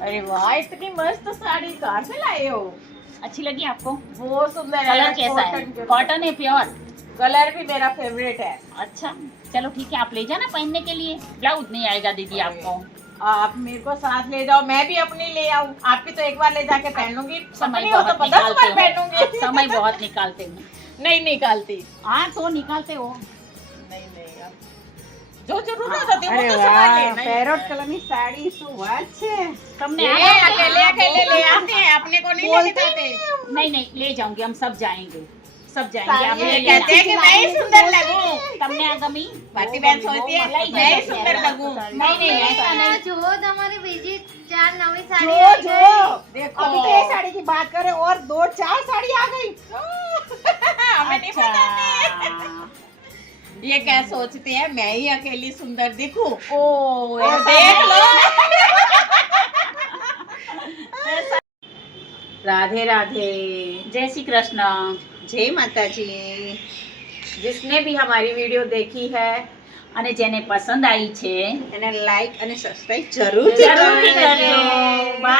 अरे वाह, इतनी मस्त साड़ी कहाँ से लाए हो? अच्छी लगी आपको? बहुत सुंदर है। कलर कैसा है? कॉटन है, प्योर? कलर भी मेरा फेवरेट है। अच्छा, चलो ठीक है, आप ले जाना पहनने के लिए। ब्लाउज नहीं आएगा दीदी आपको। आप मेरे को साथ ले जाओ, मैं भी अपनी ले आऊं। आपकी तो एक बार ले जाके पहन लूंगी, समय अपनी हो तो बहुत 10 बार निकालते पहनूंगी। हो, समय बहुत निकालते हो। नहीं निकालती। हाँ तो निकालते हो। नहीं नहीं, अब जो जरूरत होती है वो अरे तो वाह, सामान लेना ही પેરોટ है। કલરની સાડી શું વાત છે। तुमने ये अकेले अकेले ले आते हैं, अपने को नहीं लेके जाते। नहीं नहीं, ले जाऊंगी, हम सब जाएंगे, सब जाएंगे। आप ये ले कहते हैं कि मैं ही सुंदर लगूं। તમને આ ગમી? भारती बहन सोचती है मैं ही सुंदर लगूं। नहीं नहीं, ऐसा नहीं। જો તમારી બીજી 4 નવી જો સાડી આવી જો ગઈ। देखो अभी तो ये साड़ी की बात करें और 2-4 साड़ी आ गई। हमें नहीं अच्छा। बताते। ये क्या सोचते हैं मैं ही अकेली सुंदर दिखूं। ओ और ऐसा देख लो। नहीं। राधे राधे, जय श्री कृष्ण। जय माता जी। जिसने भी हमारी वीडियो देखी है અને જેને પસંદ આવી છે એને લાઈક અને સબસ્ક્રાઇબ જરૂરથી જરૂરથી કરજો। કરજો। બાય।